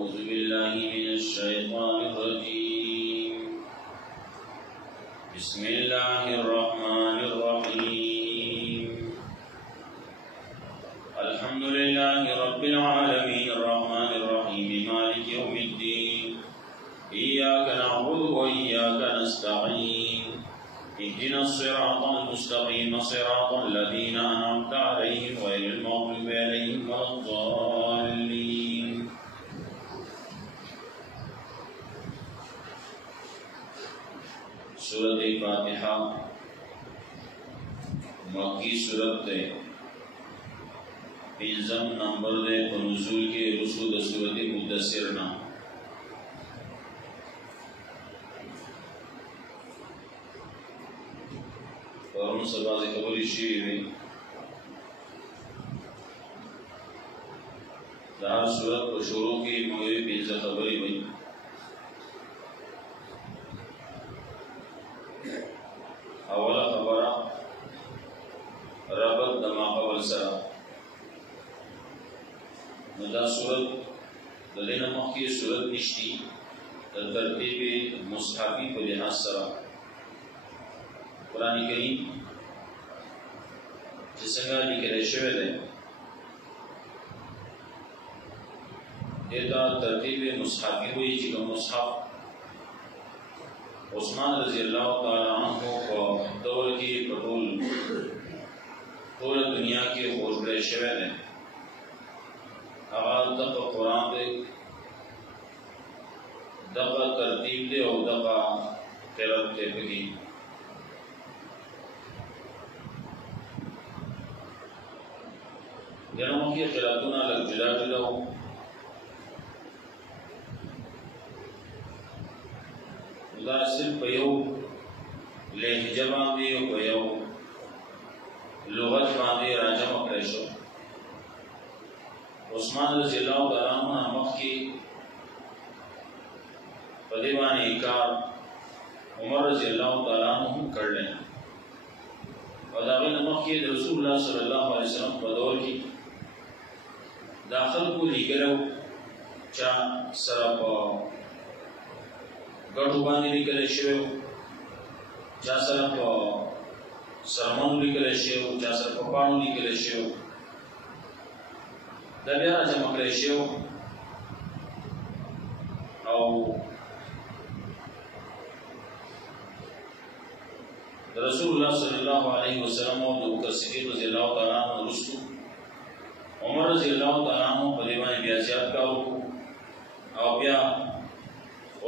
أعوذ بالله من الشيطان الرجيم بسم الله الرحمن الرحيم الحمد لله رب العالمين الرحمن الرحيم مالك يوم الدين إياك نعبد وإياك نستعين اهدنا الصراط المستقيم صراط الذين أنعمت عليهم غير المغضوب عليهم ولا الضالين سورة فاتحة مکی سورت ہے پنځم نمبر دے نزول کے رسول سورت مدثر نام پرون سبا سے خبری شیئی ہوئی دار سورت و شروع کی موی پنځه خبری ہوئی اولا خبره ربط دما قبل سره نو دا صورت د دې مخکې صورت نشتی د ترتیب مصحفي په لحاظ سره قرآن کریم چې څنګه لیکل شوی دی دا ترتیب مصحفي وایي چې کوم مصحف عثمان رضی اللہ تعالی عنہ کو دور کی پورا دنیا کی خوشبے شوے نے آغاز دقا قرآن دے دقا ترتیب دے اور دقا قرآن دے بگی جنہوں کی قرآنوں لگ جدا جدا ہو دا صرف په یو لهجه باندې او په یو لغت باندې راجمع کړی شو عثمان رضی الله تعالی عنہ مخکې په دې باندې کار عمر رضی الله تعالی عنہ کړل او دا غي مخکې د رسول الله صلی الله علیه وسلم په دور کې داخل کو لیکلو چا سره په ګټو باندې لیکل شوی چا سره په سرمن لیکل شوی چا سره په پاڼو لیکل شوی دا بیا راجمع کړی شوی او رسول الله صلی الله علیه وسلم او ابو بکر صدیق رضی الله تعالی عنہ رسول عمر رضی الله تعالی عنہ په دې باندې بیا زیات کارو او بیا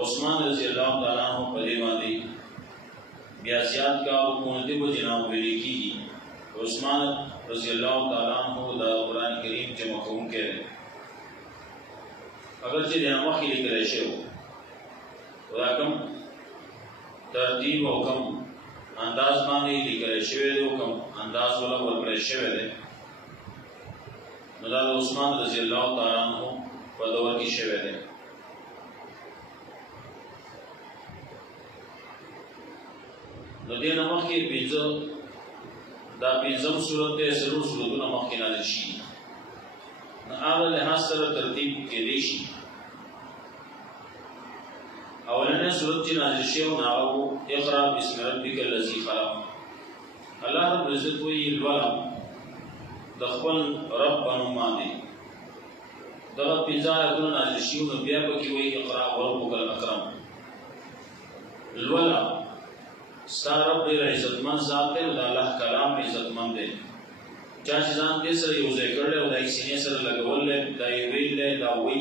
عثمان رضی اللہ تعالی عنہ په دې باندې بیا زیات کارو کوي د جناب ویلي کی عثمان رضی اللہ تعالی عنہ د قرآن کریم جمع کوونکی دی اگر چې د مخکې لیکل شوی دا کوم ترتیب او کوم انداز باندې لیکل شوی دی او کوم انداز ولا ورکړل شوی دی نو دا عثمان رضی اللہ تعالی عنہ په دور کې شوی دی نو دې نه مخکې دا پنځم صورت دی سلور صورتونه مخکې نازل شي نو هغه لحاظ سره ترتیب کېدی شي اولنۍ صورت چې نازل شوی نو هغه اقرأ بسم ربک الذی خلق الله رب العزت وایي لولا د خپل رب په نوم باندې دغه پنځه آیتونه نازل شوي نو بیا پکې وایي اقرأ وربک الاکرم لولا ستا رب دیر عزتمند ذات دے دا اللہ کلام عزتمند دے چاچ ځان دې سره یو ځای کړل او دای سینې سره لګول دا یې ویل دا وی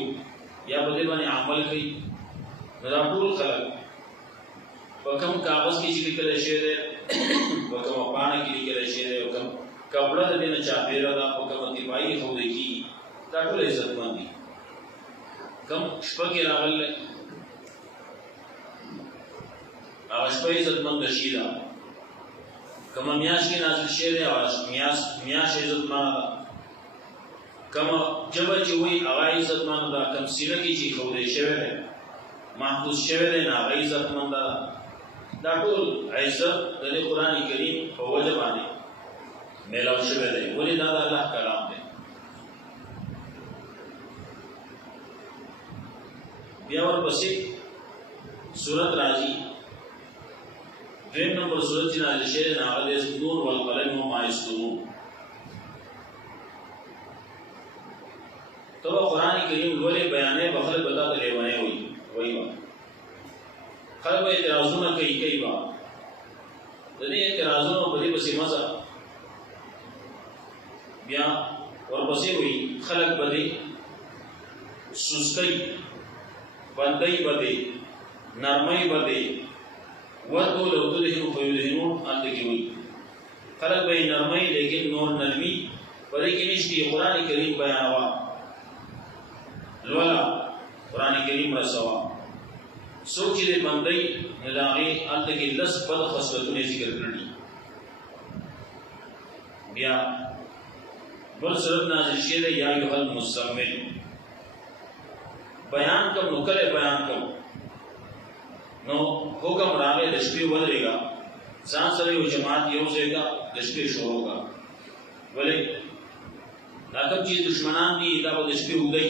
یا په دې باندې عمل کوي دا ټول خلک په کوم کاغذ کې چې لیکل شوی دی په کوم پاڼه کې لیکل شوی دی او کوم کپڑا دې نه چاپیره دا په کوم دیوای خو دی کی دا ټول عزتمند دي کوم شپه کې راغله شپه عزتمند شي دا کومه میاشت کې نازل شوی دی میاشت عزتمند ده کومه جبه چې وایي هغه عزتمند ده کوم سینه کې چې ښودل شوی دی محفوظ شوی دی نه هغه عزتمند ده دا ټول عزت د قرآن کریم په وجه باندې میلاو شوی دی ولې دا د الله کلام دی بیا ورپسې سورت راځي دویم نمبر سورت چې نازل شوی دی هغه دی نور والقلم وما یسطرون. ته به قرآن کریم لولې بیانې به خلک به تا ته لیونی وایي به خلک به اعتراضونه کوي به د دې اعتراضونو په دې پسې مزه بیا ورپسې وایي خلک به دې سستۍ بندۍ به دې نرمۍ به دې ودو لو تدهنوا فيدهنون هلته کې وایي خلک به یې نرمۍ لیکن نور نرمي په دې کې نشته. قرآن کریم بیانوه لولا قرآن کریم رسوا څوک چې د بندۍ نو د هغې هلته کې لس بد خصلتونه ذکر کړي. بیا بل سورت نازل شوی دی یا ایها المزمل بیان کوم نو کله بیان کوم نو حکم راغی د شپې ودرېږه ځان سره یو جماعت یو ځای کا د شپې شروع کا ولې دا کوم چې دشمنان دي دا به د شپې وګئ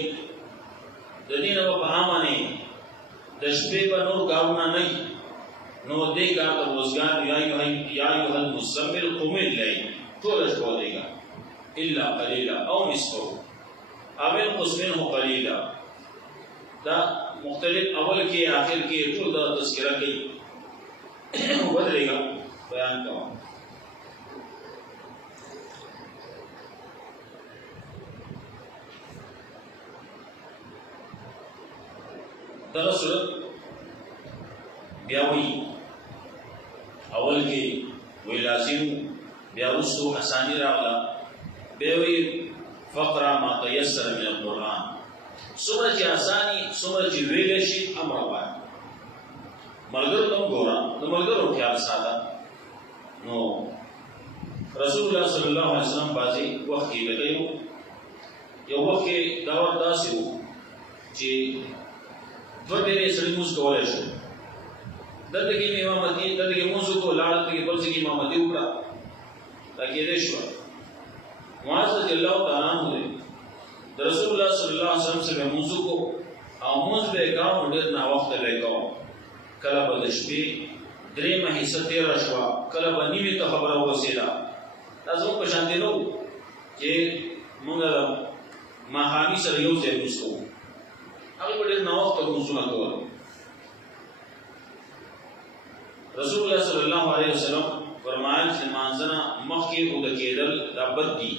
د دې نه په امانه د شپې به نور کارونه نه نو دې کار ته روزګار یا ایها المزمل قم الليل ټول شپه ودرېږه الا قليلا او نصفه او انقص منه قليلا. دا مختلف اول کې آخر کې ټول دا تذکرہ کوي ودرېږه بیان کوه. دغه صورت بیا وایي اول کې وی لازم بیا وروستو اساني راغله بیا وایي فقرا ما تيسر من القرآن څومره چې اساني څومره چې ویلی شي امر وایه ملګرو ته هم ګوره د ملګرو خیال ساته. نو رسول الله صلی الله علیه وسلم بعضې وخت کې لګی یو وخت کې دا وخت داسې و چې دوه ډېرې سړي لمونځ کولی شو دلته کې امامتي دلته کې لمونځ وکړو لاړ دلته کې بل ځای کې امامتي وکړه دا کېدی شوه. معاذ رضي الله تعالی عنہ دی د رسول الله صلی الله علیه وسلم سره لمونځ وکړو او لمونځ به یې کوو ډېر ناوخته به یې کوو کله به د شپې درېیمه حصه تېره شوه کله به نیمې ته خبره ورسېده. دا زموږ په شانتې نه و چې موږ ماښامي سره یو ځای لمونځ کوو هغوی به ډېر ناوخته لمونځونه کول. رسول الله صلی الله علیه وسلم فرمایل چې لمانځه نه مخکې اوږده کېدل دا بد دي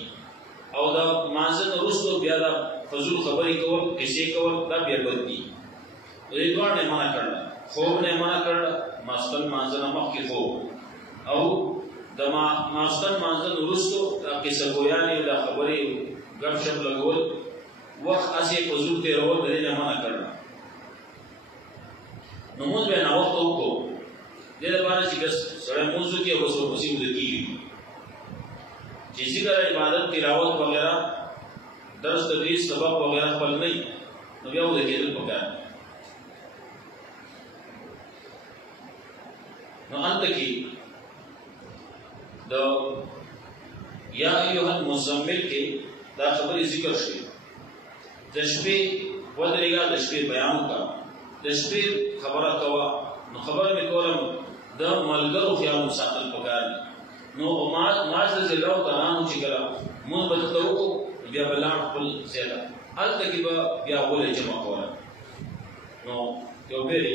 او دا لمانځه نه وروسته بیا دا فضول خبرې کول قصې کول دا بیا بد دي. دې دواړو نه منع کړله خوب نه منع کړله ماسخوتن لمانځه نه مخکې خوب او د ماسخوتن لمانځه نه وروستو دا قصه ګویانې دا خبرې ګپ شپ لګول وخت هسې فضول تېرول د دې نه منع کړله. نو لمونځ به یې ناوخته وکړو دې لپاره چې بس سړی لمونځ وکړي او بس ورپسې ویده کېږي چې ذکر عبادت تلاوت وغیرہ درس تدریس سبق وغیرہ خپل نه وي نو بیا ویده کېدل پکار دي. نو هلته کې د یا ایها المزمل کې دا خبرې ذکر شوې د شپې ودرېږه د شپې بیان وکړه د شپې خبره کوه. نو خبره مې کولم د ملګرو خیال ساتل پکار دي. نو معاذ رضی الله تعالی عنہ چې کله مونږ به دلته وکړو بیا به لاړ خپل ځای ته هلته کې به بیا ولې جمع کوله. نو یو بېرې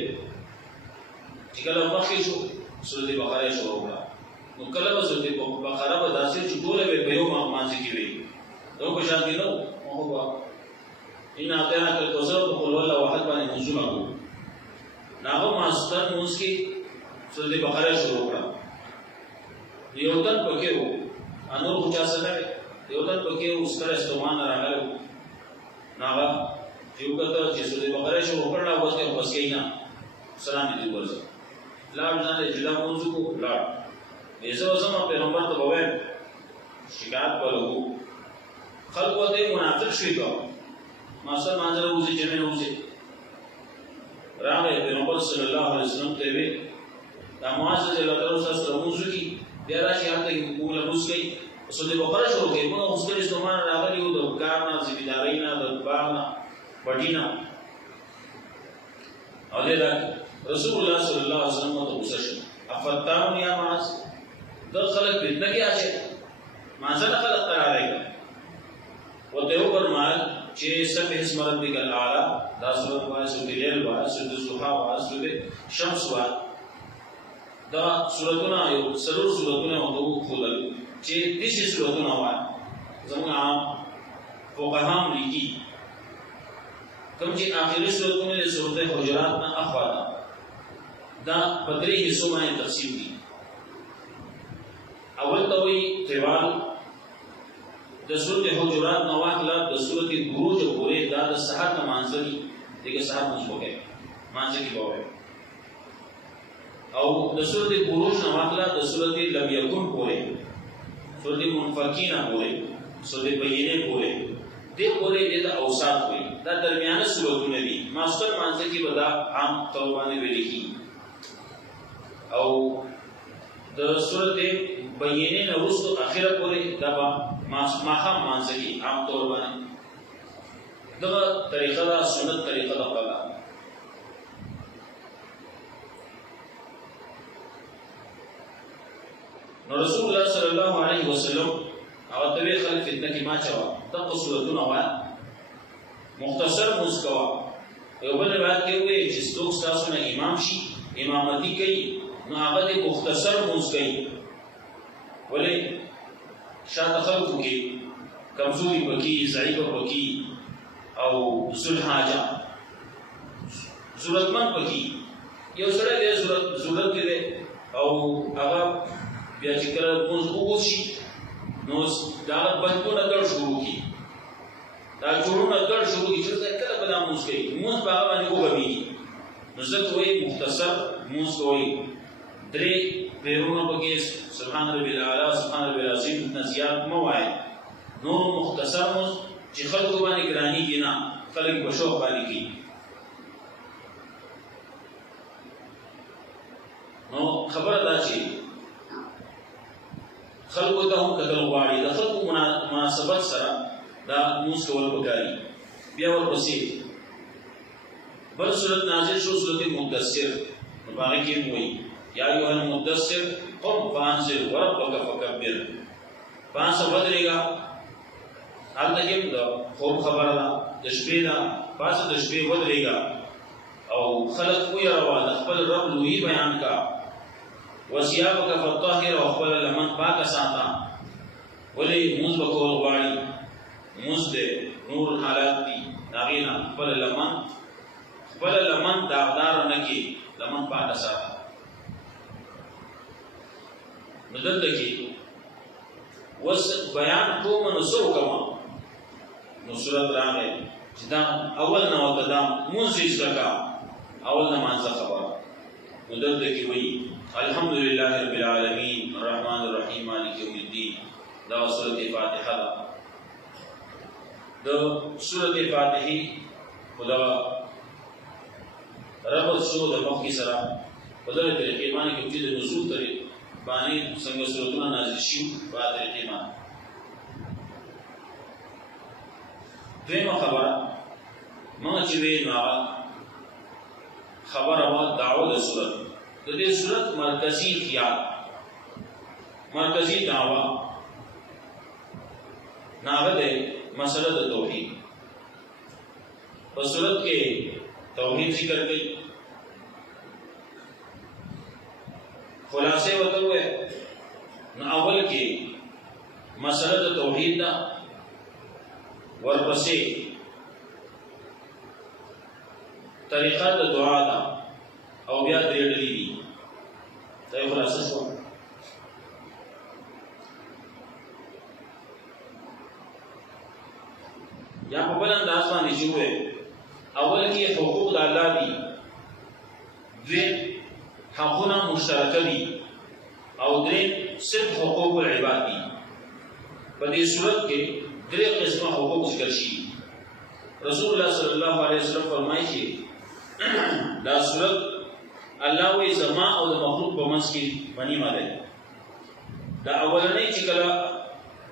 چې کله مخکې شو سورت بقره یې شروع کړه نو کله به سورت بقره به داسې چې ټوله به په یو مانځه کې وي دا په شان کې نه و موږ به ان اعطیناک الکوثر په قل هو الله احد باندې لمونځونه کوو. نو هغه ماسخوتن لمونځ کې سورت بقره شروع کړه یو تن پکې و نور خو چا څه نه وی یو تن پکې و ستړی ستومان راغلی و نو هغه چې وکتل چې سورت بقره شروع کړله اوس دی خو بس کوي نه سلام دې وګرځه لاړ ځان یې جلا لمونځ وکړو لاړ وایي زه اوس هم پیغمبر ته به وایم شکایت به لګو خلکو ورته منافق شوي که ماسخوتن لمانځه نه وځي جمعې نه وځي راغی پیغمبر صلی الله علیه وسلم ته یې ویې دا معاذ رضی الله تعالی ستاسو سره لمونځ وکړي بیا راشي هلته کې موږ لمونځ کوي سورت بقره شروع کوي موږ اوس ستړي ستومانه راغلي وو د کار نه ذمېدارۍ نه د باغ نه پټي نه او دا رسول الله صلی الله علیه وسلم ته غوسه شو افتان یا معاذ د خلق فتنه کې اچي معاذ خلق قرار دی وته یو فرمایل چې سبح اسم ربک الاعلى دا سورۃ واسو د لیل واسو د ضحا واسو د شمس وا دا سورتونه یو سرور سورتونه وته خولل چې دې سورتونه وا زموږ فقهام لیکي کوم چې اخري سورتونه له سورۃ حجرات نه اخوا دا پدری حصو باندې تقسیم دي اول توي طوال د سورۃ حجرات نو واخلا د سورۃ بروج پورې دا د سحر نمازي دغه سحر مزبوګه مانځي کې بوي او د سورۃ بروج نو واخلا د سورۃ لم یکن پورې سورۃ منفقین پورې سورۃ بینه پورې دې پورې د اوسات وي دا درمیانه سورتونه دي ماستر مانځي کې ودا عام توبانه ویل کی او د سورۃ بینه نو وروسته اخره پورې دا ماخام مانځي عام طور باندې دغه طریقه دا سنت طریقه دا قلا نو رسول الله صلی الله علیه وسلم او توی خلق فتنه کی ما چوا دغه سورتونه وا مختصر مسکوا یو بل روایت کې وایي چې څوک تاسو نه امام شي امامتی کوي نو هغه مختصر مسکي ولې شاته خلقو کې کمزوري پکې ضعیف پکې او ذل حاجه ضرورتمند پکې یو سره دې ضرورت دې او هغه بیا چې کله موږ وګورشي نو دا بنتونه در شروع کی دا جوړونه در شروع کی چې کله بل موږ کوي موږ هغه باندې وګورئ نو ځکه وایي مختصر موږ کوي درې پیرونه پکې سبحان ربی الاعلى سبحان ربی العظیم نزیات مو وای نو مختصر موږ چې خلق باندې ګرانی کې نه خلق بشوق باندې کی نو خبره دا چې خلقو ته هم کتل غواړي د خلقو مناسبت سره دا موږ کول وکړي بیا ورپسې بل سورت نازل شو سورت مدثر په هغه کې وایي یا ایها المدثر قم فانذر وربک فکبر پانځه بدلېګا هغه کې دا خوب خبره ده د شپې دا پاسه د شپې بدلېګا او خلق کو یروا د خپل رب لوی بیان کا وسیابک فطاهر او خپل لمن پاک ساته ولې موږ وکول غواړي موږ دې نور حالات دي داغینا خپل لمن داغدار نه کی لمن پاک ساته بدل کی وس بیان کوم نو سو کما نو سورۃ راغې چې دا اول نو قدم موږ زکا اول نماز خبر بدل کی وی الحمد لله رب العالمين الرحمن الرحيم مالك يوم الدين دا سورۃ فاتحه دا سورۃ فاتحه خدا رب سو د مخکې سره په دغه طریقې باندې کې چې د نزول طریق باندې څنګه سورتونه نازل شي په طریقې باندې دغه خبره ما چې وینا خبره وا دعوه د سورۃ د دې سورۃ مرکزی خیال مرکزی دعوه ناغه مسله د توحید په سورۃ کې توحید ذکر کړي خلاصه وته وې نو اول کې مسله د توحید دا ورپسې طریقه د دعا دا او بیا درې ډلې دي دا خلاصه شو یا په بل انداز باندې جوړه اول کې حقوق د الله دي دوی حقونه مشترکه دي او درې صرف حقوق العباد دي په دې صورت کې درې قسمه حقوق ذکر شي رسول الله صلی الله علیه وسلم فرمایي چې دا صورت الله وی زما او د مخلوق په منځ کې بنی ماده دا اولنې چې کله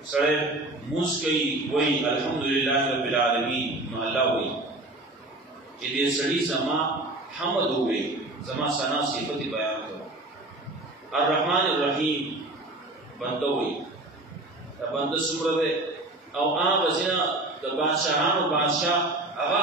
سره موږ کوي وای الحمدلله رب العالمین نو الله وی چې دې سړي زما حمد ہوئے زما ثنا صفت بیان کرو. الرحمن الرحیم بنده ہوئی بنده سمره ده او هغه ځینه د بادشاهانو بادشاه هغه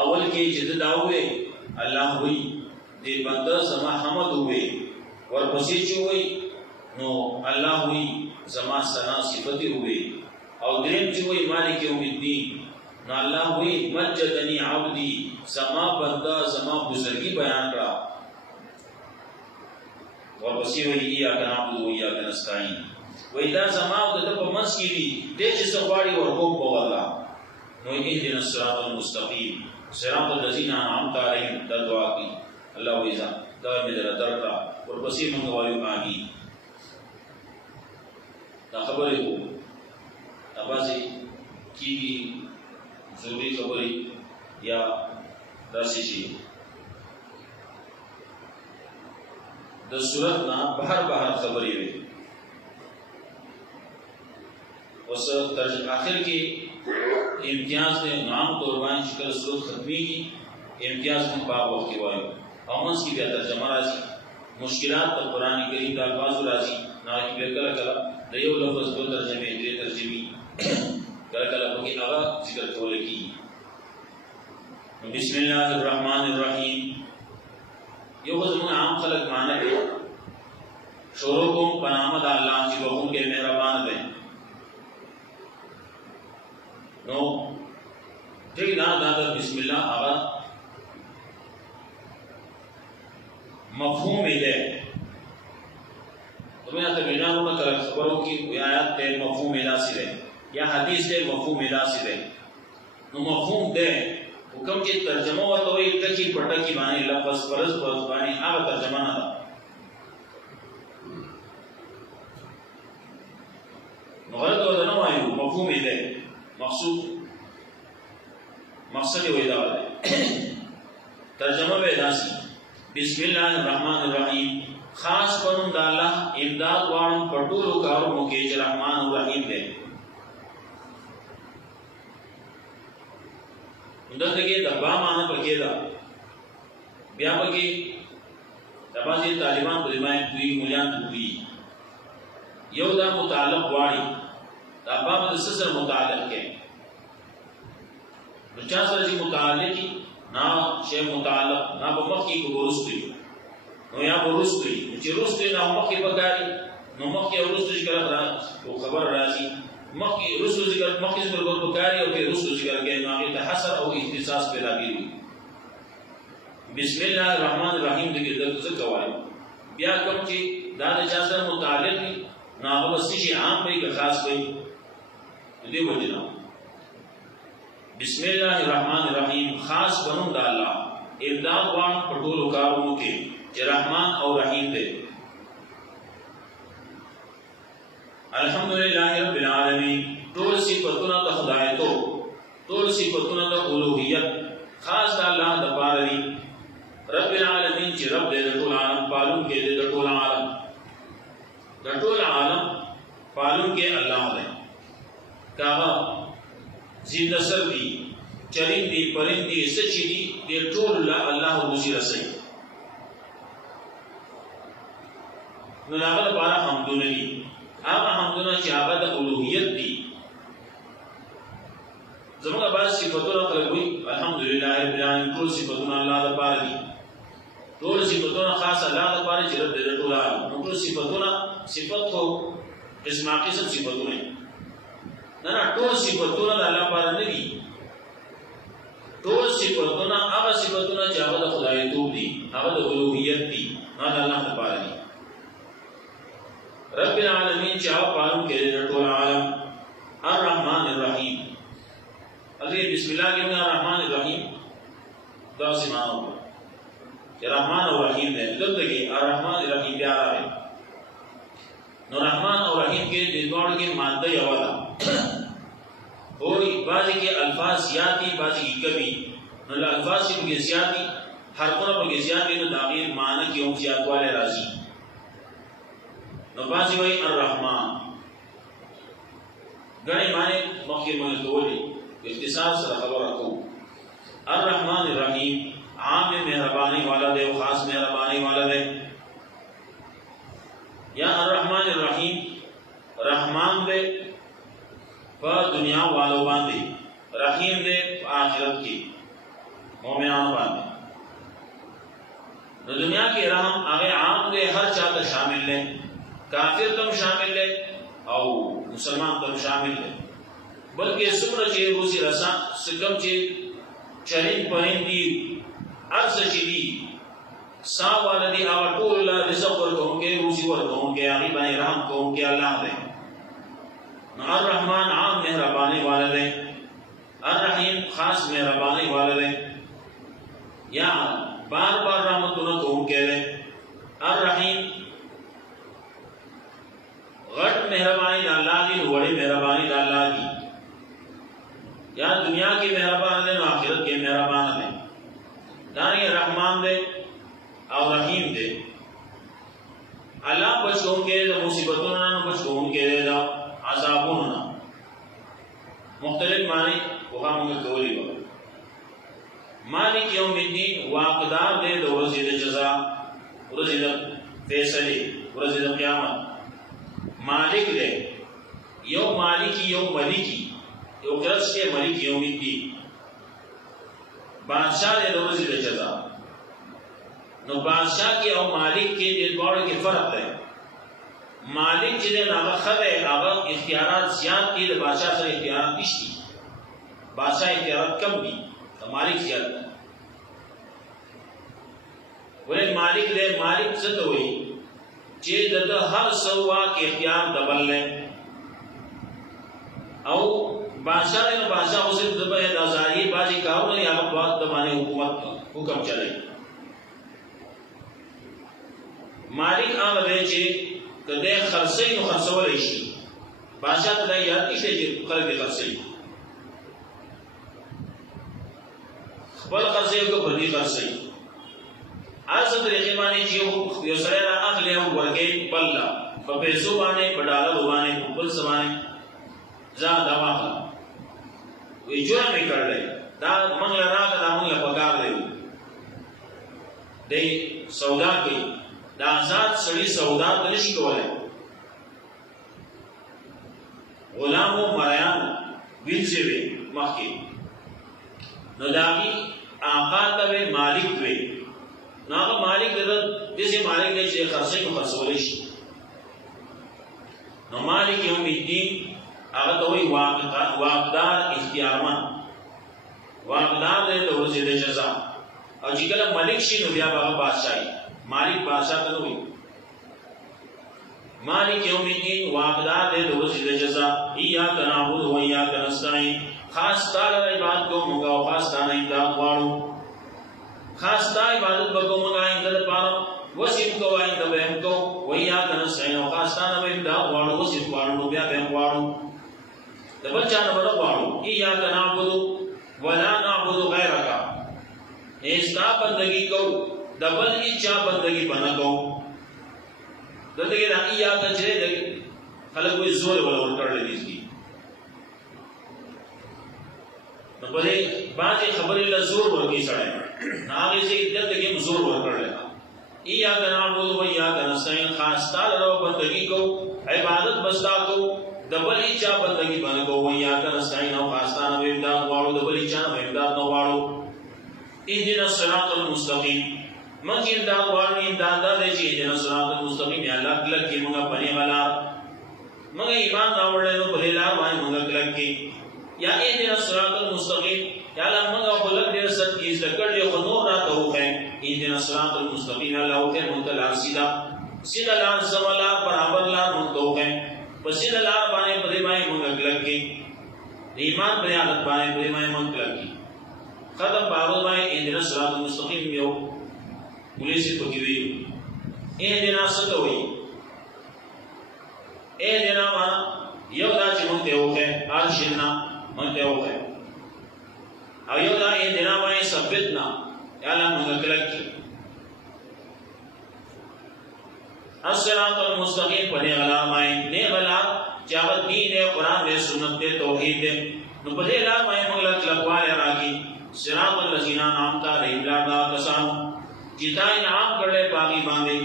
اول کې چې دا وې الله وې دې بنده زما حمد وې ورپسې چې وې نو الله وې زما ثنا صفت وې او دریم چې وې مالک یوم الدین نو الله وې مجدنی عبدی زما بنده زما بزرگی بیان کړه ورپسې وې یا کنعبد و یا کنستعين وې دا زما د په منځ کې دي دې چې سغواړي ورکوم په والله نو اهدنا الصراط المستقيم صراط الذين انعمت عليهم دا دعا کی الله ویزا دا مې درکړه ورپسې موږ وایو امين. دا خبره وو ابازي کی ضروري خبره یا داسې شي د صورت نه بهر خبرې وي اوس تر اخر کې امتیاز دے نام طور باندې چې کله صورت ختمي امتیاز په باب وخت کې وایو او منځ کې بیا ترجمه راځي مشکلات د قران کریم د الفاظ راځي نه کې بیا کله د یو لفظ دو ترجمه درې ترجمه کله په کې هغه ذکر کول کېږي. بسم الله الرحمن الرحیم یو زموږ عام خلک معنی کوي شروع کوم په نام د الله چې بخښونکی مهربان دی نو ٹھیک نا دا بسم اللہ آغا مفہوم ہے تمہیں آتا بینا ہونا کر خبروں کی آیات تے مفہوم ادا سی رہے یا حدیث تے مفہوم ادا سی رہے نو مفہوم دے حکم کی ترجمہ و توئی تکی پٹا کی بانی لفظ فرض بانی آغا ترجمہ نہ دا غلط و دنو آئیو مفہوم دے مقصد وی دا ہے ترجمہ بے داسی بسم اللہ الرحمن الرحیم خاص پنم دا اللہ امداد وارم پٹولو کارو مکیج رحمان الرحیم دے اندر دکے دبا مانا پرکے دا بیا پرکے دبا زی طالبان پرمائن دوی ملیان دوی یو دا متعلق واری دا باب د سسر متعلق ہے نو چا سره چې متعلقی نا شی متعلق نا په مخ کې ورستي نو یا ورستي چې ورستي نا مخ کې بګاری نو مخ کې ورستي ذکر راځي او خبر راځي مخ کې ورستي ذکر مخ کې ذکر بګاری او کې ورستي ذکر کې نو هغه تحسر او اختصاص پیدا کیږي. بسم الله الرحمن الرحیم دغه ذکر وایو بیا کوم چې دا د چا سره متعلق نه هغه شی عام وي که خاص وي دې وجنا بسم الله الرحمن الرحیم خاص بنم دا الله امداد وان پټولو کارونو کې چې رحمان او رحیم دې. الحمدلله رب العالمین ټول صفاتونه د خدای ته ټول صفاتونه د اولوہیت خاص د الله د پاره دي. رب العالمین چې رب دې د ټول عالم پالون کې دې د ټول عالم پالون کې الله دې کاغه زنده سر دی چرین دی پرین دی سچی دی دی ټول الله روزي رسي نو هغه لپاره حمدونه دي هغه حمدونه چې هغه د اولوہیت دي زموږ بعض صفاتونه کوي الحمدلله رب العالمین ټول صفاتونه الله لپاره دي ټول صفاتونه خاص الله لپاره چې رب دې ټول ټول صفاتونه صفات خو اسماء قسم صفاتونه نه ټول صفاتونه د الله لپاره نه دي ټول صفاتونه هغه صفاتونه چې هغه د خدای توب دي هغه د اولوہیت دي هغه الله لپاره دي. رب العالمین چې هغه پالون کې د ټول عالم الرحمن الرحیم اگر بسم الله کې الرحمن الرحیم دا سمانو چې رحمان او رحیم دې دلته کې الرحمن الرحیم بیا راغی نو رحمان او رحیم کې د دوه کې ماده یو ده وہی بعضی کے الفاظ زیادی بعضی کی کمی نو الفاظ کی زیادی حرفوں پر زیادی نو داغیر معنی کی اون زیاد والے راضی نو بعضی وہی الرحمن گنے معنی مخیر معنی دولی اختصار سے خبر رکھو الرحمن الرحیم عام مہربانی والا دے و خاص مہربانی والا دے. یا الرحمن الرحیم رحمان دے پا دنیا والو باندی، رحیم دے آخرت کی مومنان باندی. دنیا کی رحم آگے عام دے ہر چاہتا شامل لے، کافر تم شامل لے او مسلمان تم شامل لے. بلکہ سمرا چی روسی رسا سکم چی چرین پرندی عرض چی دی سا والدی آٹول اللہ رزق ورکون کے روسی ورکون کے آگی بانی رحم کون کے اللہ دے. الرحمن عام مہربانی والا دے، الرحیم خاص مہربانی والا دے. یا بار بار رحمتنا کون کے دے. الرحیم غٹ مہربانی دا اللہ دی، وڑی مہربانی دا اللہ دی. یا دنیا کی مہربان دے نو آخرت کی مہربان دے. دانی رحمان دے اور رحیم دے. اللہ بچوں کے دا مصیبتوں نا بچوں کے دا عذابوں نا مختلف معنی وہاں منگا کولی با. مالک یوم الدین واقدار دے دا ورزید جزا، ورزید فیصلی، ورزید قیامت. مالک دے یو مالکی یو ملکی، یو قرص کے ملک یوم الدین. بادشاہ دے دا ورزید جزا. نو بادشاہ کی او مالک کی دل باڑ کی فرق ہے. مالک جدے ناغا خد ہے آغا اختیارات زیاد کی دے بادشاہ سر اختیارات کشتی، بادشاہ اختیارات کم دی تو مالک زیاد ہے. ولیک مالک دے مالک ست ہوئی چیز دا ہر سوا کے اختیار دبل لیں. او بادشاہ دے بادشاہ اسے دبا ہے دازاری بازی کارو نہیں آغا بات دبانے حکومت حکم چلے. مالک آغا دے چی کدے خرسی نو خرسو ریشی بادشاہ تدہ یاد کشتے چی خلق دے خرسی خبال خرسی کو بردی خرسی. آسا طریقی مانی چی یو سرینا اخلی ہم ورگے بللا فپیسو بانے پڑالا دوانے پل سوانے زیادہ واقعا وی جرمی کر لے دا منگل راک دا منگل پکار لے دے سودا کی دا آزاد سڑی سودا دنشی کولے. غلامو مریانو ویلزی وی مخی نو داگی آقا تاوی مالک وی. نو آقا مالک دا جیسے مالک دے چلے خرسے کو خرسولیش. نو مالک یوم الدین آقا تاوی واقدار اختیارمان، واقدار دے تو وزید جزا. اور جکل ملک شی نو بیا باقا بادشاہی مالک بادشاہ تنوی. مالک یوم الدین واقدار دے دو وزید جزا. ایاک نعبد و ایاک نستعین خاص تعالی عبادت کو منگا و خاص تعالی امداد وارو. خاص تعالی عبادت بکو منگا امداد پارو وسیم کو آئندہ بہم کو و ایاک نستعین و خاص تعالی امداد وارو وسیم وارو نو بیا بہم وارو دبل چانا بڑا وارو. ایاک نعبد ولا نعبد غیرکا ایستا بندگی کو دبل اچھا بندگی بنا کو دندگی دا ای آتا چلے دے خلق کوئی زور والا ورکر لے دیز کی. بلے بعضی خبری اللہ زور ورکی سڑے ناغی سے دندگی زور ورکر لے. ای آتا نعبد و ای آتا نستعین خاص تعالی رو بندگی کو عبادت بستا کو دبل اچھا بندگی بنا کو و ای آتا نستعین و خاص تعالی امداد وارو دبل اچھا امداد نو وارو. اہدنا الصراط المستقیم منگی امداد وارنی امداد دے چی اہدنا الصراط المستقیم یا اللہ کلک کی منگا پنی غلار منگا ایمان راوڑ لے نو پلی لار وانی منگا کلک کی. یا اہدنا الصراط المستقیم یا اللہ منگا خلق دیر ست کی اس لکڑ دے خنور راتا ہو خیم. اہدنا الصراط المستقیم یا اللہ ہو خیم منتا لار سیدھا سیدھا لار سوا لار برابر لار منتا ہو خیم. پس سیدھا لار بانے پدی مائی منگا کلک کی ایمان پدی عادت بانے پدی مائی منگا کلک کی. ختم بارو مائی اہدنا الصراط المستقیم یو پولیسی تو کیوئی اہدنا ستوئی. اہدنا مانا یو دا چی منتے ہو خیم آرشننا منتے ہو خیم او یو دا اہدنا مائی ثبتنا یا اللہ منگا کلک کی. الصراط المستقیم پڑھنے غلا مائی نے غلا چاہت دین ہے قرآن دے سنت دے توحید دے نو پڑھے غلا مائی منگلا کلک والے راکی صراط الذین انعمت علیہم لا کسانو جتا انعام کړل پاغي باندې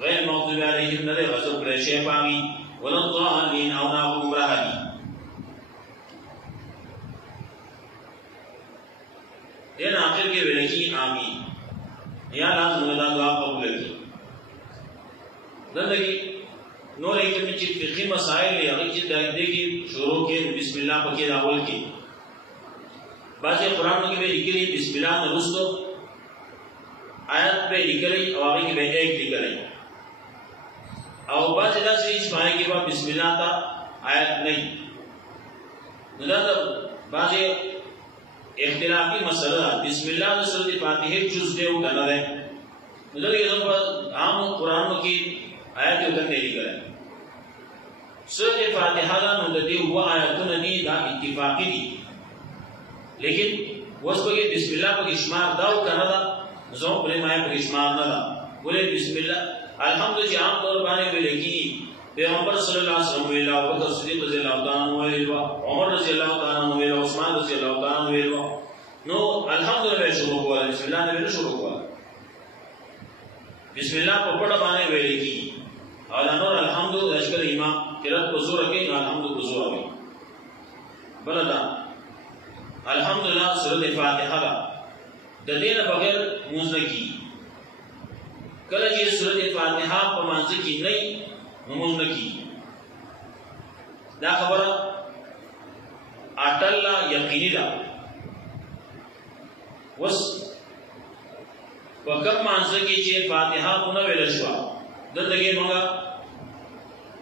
غیر مغضوب علیہم نه غضب کړي شی پاغي ولا الضالین او نا گمراه دي دین آخر کې ویل کی آمین یا لازم دا دعا قبول کړي دغه نور ایکم چې فقہی مسائل یا چې دغه شروع کې بسم الله پکې راول کې بعضی قرآن کې به لیکلي بسم الله نرستو آیت به لیکلي او هغه کې به ایک لیکلي او بعضی داسې چې پای کې به بسم الله تا آیت نه نو دا بعضی اختلافي مسله بسم الله د سورۃ فاتحه جز دی او کنه ده نو دا یو عام قرآن کې آیت یو څنګه لیکل سورۃ فاتحه دا نو د دې هو آیتونه دي دا اتفاقی دي لیکن وس بګي بسم الله په شمار داو کنه دا زو پرې مای په شمار نه دا ولې بسم الله الحمدلله عام طور باندې ویل کی پیغمبر صلی الله علیه وسلم ویل او بکر صدیق رضی الله تعالی عنہ ویل عمر رضی الله تعالی عنہ ویل عثمان رضی الله تعالی عنہ ویل نو الحمدلله شروع کوه بسم الله نه شروع کوه بسم الله په پړه باندې ویل کی او نور الحمدلله اشکر امام قرات په زور کې الحمدلله په زور وي بلدا الحمدلله سورۃ فاتحه دا د دې نه بغیر موږ نه کی کله چې سورۃ فاتحه په مانځ کې نه موږ نه کی دا خبره اټل یقیني ده وس وکم مانځ کې چې فاتحه کو نه ویل شو دلته موږ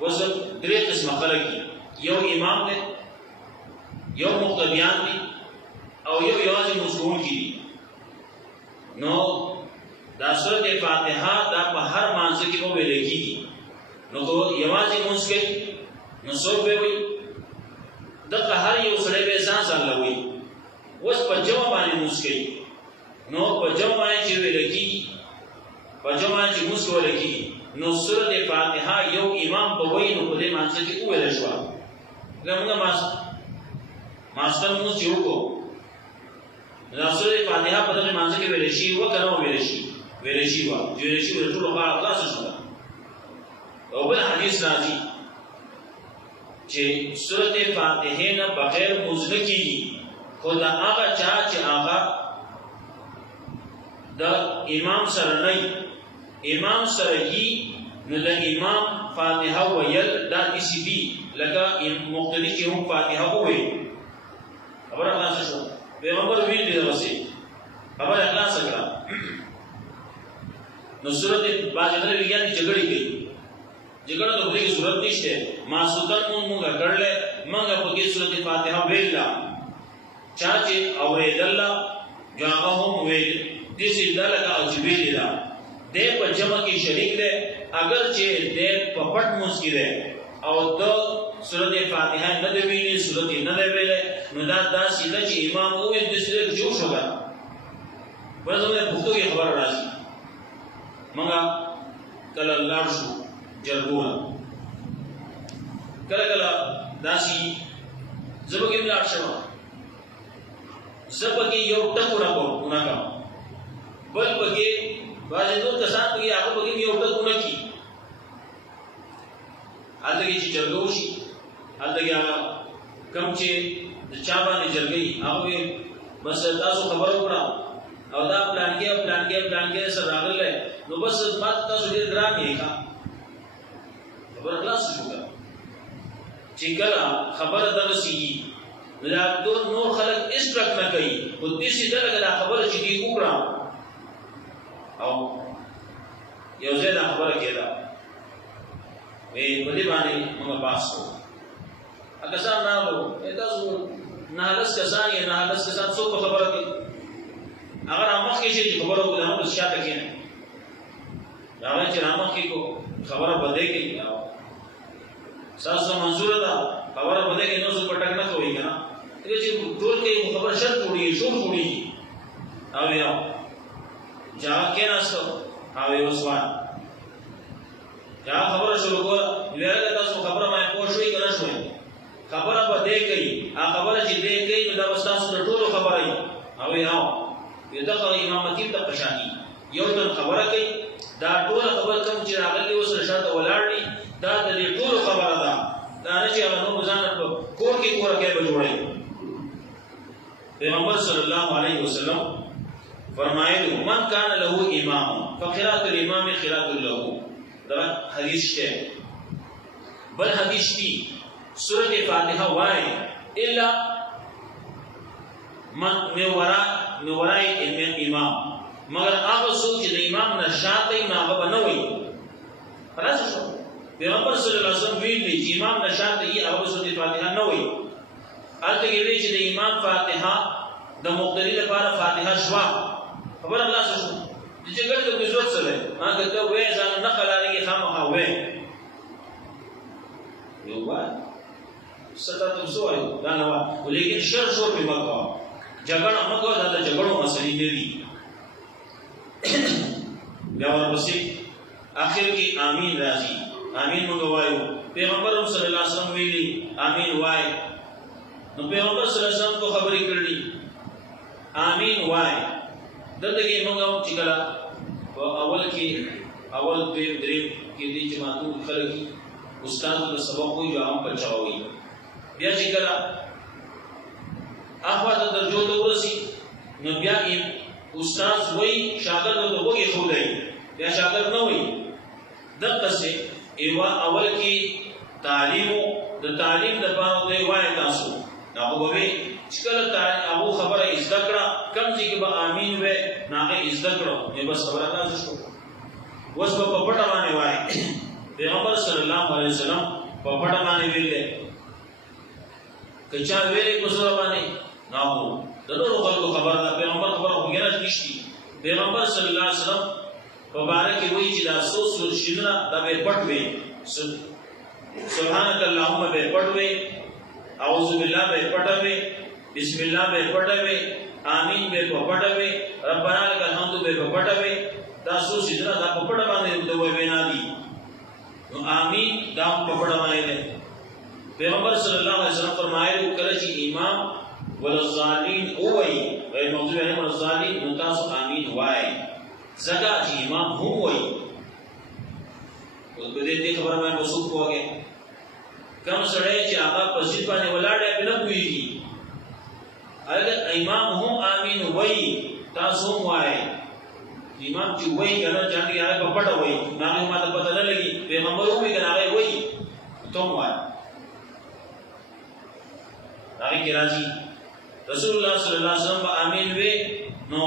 وس درې قسم خلک یو امام دی یو مقتدیان دي او یو یوازې مسکون کی نو دا سورۃ فاتحه دا په هر مانځ کې مو ویل کیږي نو کو یوازې مسکې نو څو به وي دغه هر یو سړی به ځان ځان لوي اوس په جواب باندې مسکې نو په جواب باندې چې ویل کیږي په جواب باندې چې مسکو ویل کیږي نو سورۃ فاتحه یو امام په وای نو په دې مانځ کې ویل شو لکه ماستر موږ یو کو سورۃ فاتحه په دغه مانځ کې ویل شي وکړو ویل شي ټول هغه خلاص شو او بل حدیث راځي چې سورۃ فاتحه نه بغیر مزل کیږي خدا هغه چا چې هغه د امام سره نه امام سره یې نو د امام فاتحه ویل دا سی بي لکه مقتدی چې هم فاتحه وایي خبره خلاص شو پیغمبر ویل دی وسی خبر اخلاص کړه نو سورۃ باندې لګیان جګړې کوي جګړه د دې صورت نشته ما سلطان مونږه کړل مونږه په کې سورۃ فاتحه ویلا چا چې اورېدل جاغه هم ویل دې سي دلته او چې ویل دا دې په جمع کې شریک دی اگر چې دې په پټ مسکی دی او د سورۃ فاتحه نه دی ویلي سورۃ نه دی ویلي نو دا داسې ده چې امام وې د سورۃ جوړ شو دا ورته په توګه خبر راځي مونږه کله لاړ شو جرګونه کله کله داسي زبګي لاړ شو زبګي یو ټکو راکو اونګه بل بګي باندې نو کسان بګي هغه بګي یو ټکو نه کی الګي چې جرګو شي الګي هغه کم چې چا باندې جرګي هغه بس تاسو خبر وکړه او دا پلان کې سره راغله نو بس مات تاسو ډیر ګران یې ښا خبر خلاص شو چې کله خبره دغه سي دا نور خلک استرک نه کوي او دې سي دغه خبره چې دی وکړه او یو ځای دا خبره کېده په دې باندې موږ باس کوو اګه ځان نه وو تاسو نه لس کسان څو خبره کوي اگر امخ کې شي خبره وکړه نو شاته کېنه دا چې امخ کې کو خبره بده کې ساسو منظور ده خبره بده کې نو څه پټک نه کوي کنه چې ټول کې خبره شرط وړي شور وړي او یا جا کې ناستو او یو سوال جا خبره شروع کړه ویل تاسو خبره مې پوښوي کنه شوي خبره بده کوي هغه خبره چې دې کوي نو دا تاسو ټول خبره او یاو دغه امامتي د قشانی یو تن خبره کوي دا ټول خبر کوم چې راغلی اوس رشاد ولاړی دا د دې ټول خبره ده دا نه چې هغه نو ځان په کور کې به جوړي پیغمبر صلی الله علیه وسلم فرمایلی من کان له امام فقراءة الامام قراءة له دا حدیث ہے بل حدیث کی سورۃ فاتحہ وائے الا من وراء امام مگر هغه څوک چې د امام نشاته نه هغه نه وي خلاص شو پیغمبر صلی الله علیه وسلم ویلي چې امام نشاته یې هغه سورۃ فاتحه نه وي البته ویلي چې د امام فاتحه د مقتدی لپاره فاتحه شوا خبر الله شو چې ګرځي د ضرورت سره هغه ته وې ځان نه خلاري خامخا وې یو وای ستاسو سوال دا نه و لیکن شر شور به مکو جګړه مکو دا د جګړو مسلې نه دي بیا ورپسې اخر کې امین راځي امین موږ وایو پیغمبر صلی الله علیه وسلم ویلي امین وای نو پیغمبر صلی الله علیه وسلم کو خبرې کړې امین وای دلته کې موږ چې کله اول دې درې کې دې چې ماتو خلک استاد د سبق کوی جو هم بچاوي بیا چې کله اخوا د درجو ته ورسي نو بیا استاد وای شاګرد ته وګي خو دی بیا شاګرد نه وای دغه څه ایوا اول کې تعلیم د لپاره دی وای تاسو دا وګوي چې کله ابو خبره ذکر کم چې به امین وې ناغه ذکر یې بس خبره تاسو شو وس په پټه باندې وای پیغمبر صلی الله علیه وسلم په پټه باندې ویل کچا ویلې په سره باندې نو دغه خلکو خبره ده پیغمبر خبره وګڼل کیږي پیغمبر صلی الله علیه وسلم مبارک وی چې دا سوس شینه دا به پټ وي سبحانك اللهم به پټ وي اعوذ بالله به پټ وي بسم الله به پټ وي امین به پټ وي ربنا لك الحمد به پټ وي دا سوس شینه دا په پټ باندې د وای وینا دي نو امین دا په پټ باندې پیغمبر صلی الله علیه وسلم فرمایي کله چې امام وللظالین اوئی غیر موضوع ہے وللظالین متاسو امین وای زګه چې امام هو وای او دې خبره باندې وسوک وګه کوم سره چې هغه په ځین باندې ولاړ دی نه کوي اگر امام هم امین وای تاسو وای امام چې وای کنه ځانګړي هغه په پټه وای نه ما ته پته نه لګي پیغمبر وای کنه هغه وای ته وای هغه کی راځي رسول الله صلی الله علیه وسلم امین وی نو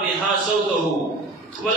بها صوته خپل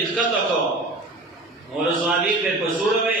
بخکتا کو مولا زوالی به پزور وی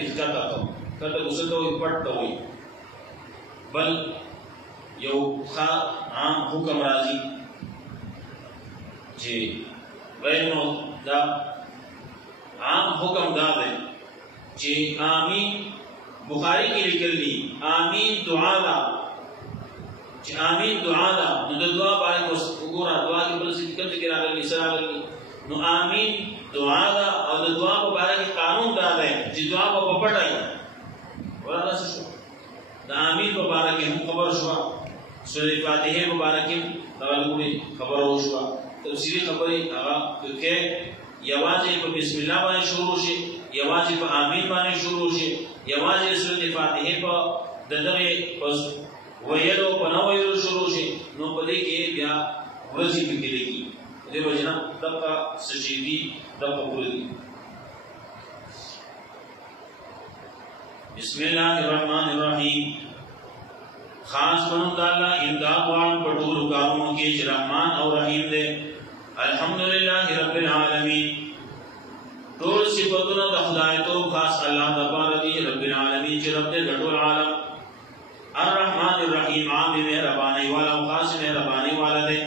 بخکتا کو کله وسته وي پټ وي بل یو عام حکم راځي چې وینو دا عام حکم دا دی چې آمین بخاری کې لیکل دي آمین دعا دا چې آمین دعا دا نو د دعا باندې وګوره دعا کې بل څه کې راغلي سره راغلي نو آمین دعا دا او د دعا په اړه کې قانون دا دی چې دعا په پټای ورته شو د آمین په اړه کې خبر شو سورۃ فاتحه مبارک کې خبر شو تفصیلی خبرې هغه کې یوازې په بسم الله باندې شروع شي یوازې په امین باندې شروع شي یوازې سورۃ فاتحه په دغه پس ویلو په نو ویلو شروع شي نو په دې کې بیا ورځي کېږي دې وجنه دغه سجدي دغه پوری بسم الله الرحمن الرحیم خاص بنو تعالی امداد وان پټول کارونو کې چې رحمان او رحیم دې الحمدللہ رب العالمین ټول صفاتونه د خدای تو خاص الله تبارک دی رب العالمین چې رب دې ټول عالم الرحمن الرحیم عام مهربانی والا او خاص مهربانی والا دې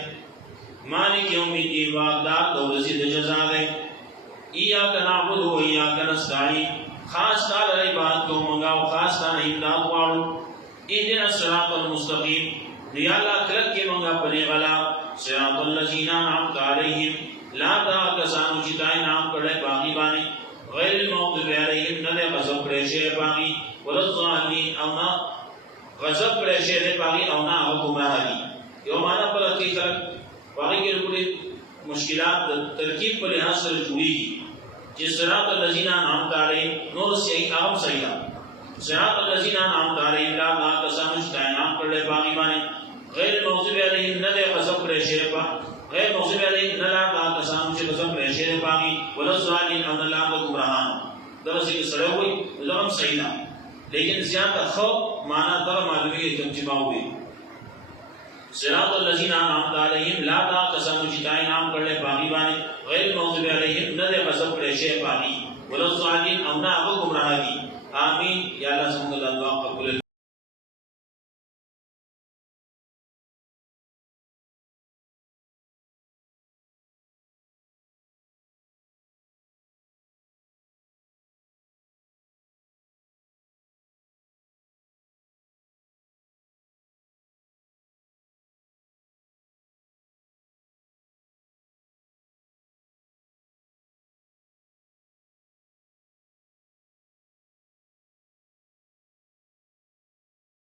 مالک یوم الدین واقدار دولسی د جزا دې ایاک نعبد و ایاک نستعین خاص تعالی عبادت کو منگا او خاص تعالی امداد واړو اهدنا الصراط المستقیم یا الله کلک کې منگا پنی غلا صراط الذین انعمت علیہم لا تا کسانو چې دای نام کړه باغی باندې غیر المغضوب علیہم نہ دے غضب کړی شی پاغي ولا الضالین او نه غضب کړی شی دے پاغي او نه هغه گمراه دي یو معنا پر حقیقت پاغي کې ډېر مشکلات د ترکیب په لحاظ سره جوړیږي چې صراط الذین انعمت علیهم نور صحیح عام صحیح ده صراط الذین انعمت علیهم لا کسانو چې انعام کړل پاغي باندې غیر المغضوب علیہم نه دے غضب کړی شی پاغي غیر مغضوب علیہم نه لا کسانو چې غضب کړی شی پاغي ولا الضالین او نه لا گمراهان درسه کې سره وي زمم صحیح نه لیکن زیادہ خو معنی در معلومی کوم چې باوي صراط الذین انعمت علیہم لا تا کسانو چې انعام کړل پاغي باندې غیر المغضوب علیہم نه دے غضب کړی شی پاغي ولا الضالین او نه هغه گمراه دي